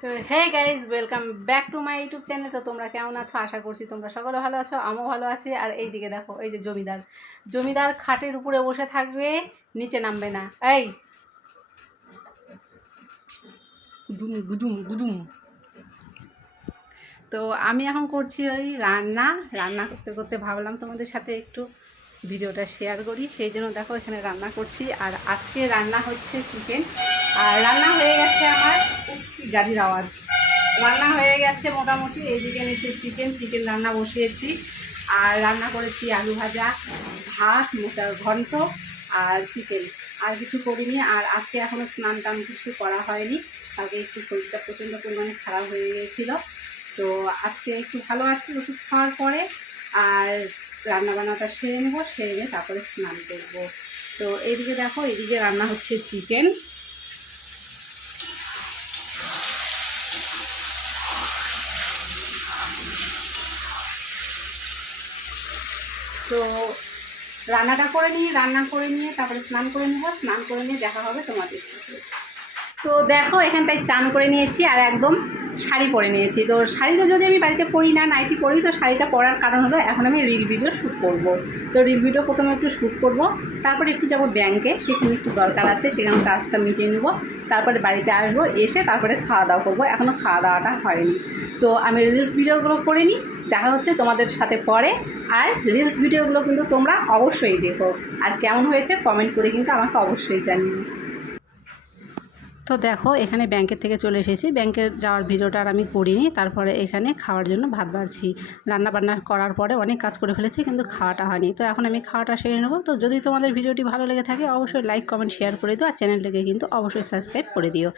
তো hey guys, welcome back to my YouTube channel. তো তোমরা কেমন আছো? আশা করছি তোমরা সকলে ভালো আছো, আমিও ভালো আছি। আর এই দিকে দেখো, এই যে জমিদার খাটের উপরে বসে থাকবে, নিচে নামবে না। এই গুদুম গুদুম গুদুম। তো আমি এখন করছি ওই রান্না করতে করতে ভাবলাম তোমাদের সাথে একটু ভিডিওটা শেয়ার করি, সেই জন্য দেখো এখানে রান্না করছি। আর আজকে রান্না হচ্ছে চিকেন। আর রান্না হয়ে গেছে আমার, গাড়ির আওয়াজ। রান্না হয়ে গেছে মোটামুটি। এইদিকে নিচে চিকেন রান্না বসিয়েছি। আর রান্না করেছি আলু ভাজা, ভাত, মোচার ঘন্ট আর চিকেন। আর কিছু করিনি। আর আজকে এখনও স্নান টান কিছু করা হয়নি, কালকে একটু শরীরটা প্রচণ্ড পরিমাণে খারাপ হয়ে গিয়েছিলো। তো আজকে একটু ভালো আছি ওষুধ খাওয়ার পরে। আর রান্নাবান্নাটা সেরে নেবো, সেরে নিয়ে তারপরে স্নান করবো। তো এইদিকে দেখো, এইদিকে রান্না হচ্ছে চিকেন। তো রান্না করে নিয়ে তারপরে স্নান করে নেবো। স্নান করে নিয়ে দেখা হবে তোমাদের সাথে। তো দেখো, এখানটায় চান করে নিয়েছি আর একদম শাড়ি পরে নিয়েছি। তো শাড়িটা যদি আমি বাড়িতে পরি না, নাইটি পরি, তো শাড়িটা পরার কারণ হলো এখন আমি রিল ভিডিও শ্যুট করব। তো রিল ভিডিও প্রথমে একটু শ্যুট করব, তারপরে একটু যাবো ব্যাংকে, সেখানে একটু দরকার আছে, সেখানে কাজটা মিটিয়ে নেব। তারপরে বাড়িতে আসবো, এসে তারপরে খাওয়া দাওয়া করবো। এখনও খাওয়া দাওয়াটা হয়নি। তো আমি রিলস ভিডিওগুলো করে নিই, দেখা হচ্ছে তোমাদের সাথে পরে। আর রিলস ভিডিওগুলো কিন্তু তোমরা অবশ্যই দেখো, আর কেমন হয়েছে কমেন্ট করে কিন্তু আমাকে অবশ্যই জানিও। তো দেখো, এখানে ব্যাংকের থেকে চলে এসেছি। ব্যাংকে যাওয়ার ভিডিওটা আর আমি করিনি। তারপরে এখানে খাওয়ার জন্য ভাত বাড়ছি। রান্না করার পরে অনেক কাজ করে ফেলেছি, কিন্তু খাওয়াটা হয়নি। তো এখন আমি খাওয়াটা সেরে নেবো। তো যদি তোমাদের ভিডিওটি ভালো লেগে থাকে অবশ্যই লাইক কমেন্ট শেয়ার করে দিও, আর চ্যানেলটাকে কিন্তু অবশ্যই সাবস্ক্রাইব করে দিও।